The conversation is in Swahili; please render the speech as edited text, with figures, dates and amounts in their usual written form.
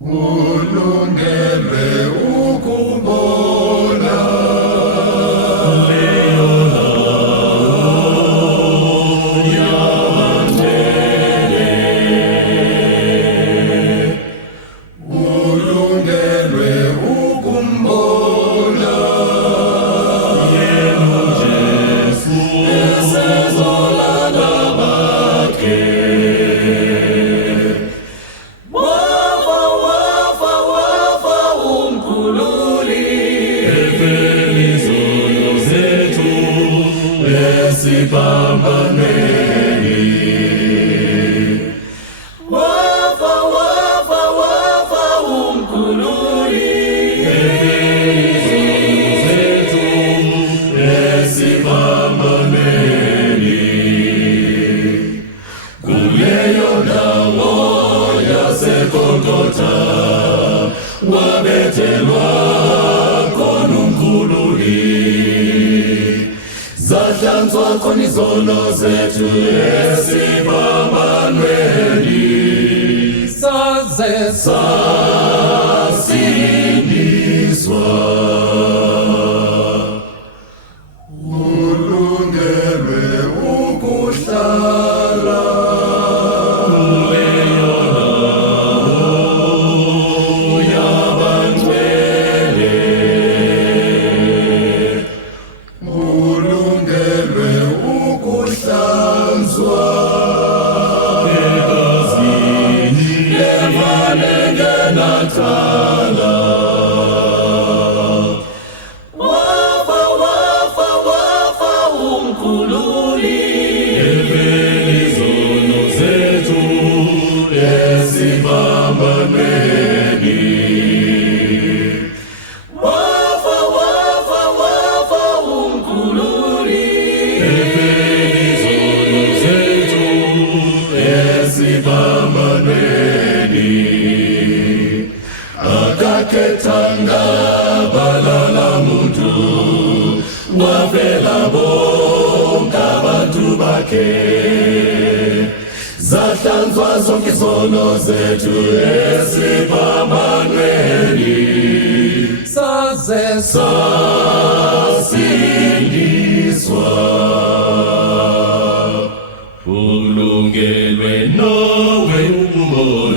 ulungele ukubona leyona yamandele, ulungelwe ukumbona yena uJesu esezolanda bakhe. Esiphambanweni wafa umkhululi zethu esiphambanweni kuleyo ndawo yaseGolgotha wabethelwa khona umkhululi, zahlanzwa khona izono zethu esiphambanweni, saze sasindiswa. Ulungelwe ukuhlala ulungelwe ukuhlanzwa egazini levalengenacala. wafa umkhululi izono zethu esiphambanweni wafa umkhululi izono zethu esiphambanweni, akakhethanga balala muntu, wafela bonke abantu bakhe, zahlanzwa zonke izono zethu esiphambanweni, saze sasindiswa. ulungelwe nawe ukubona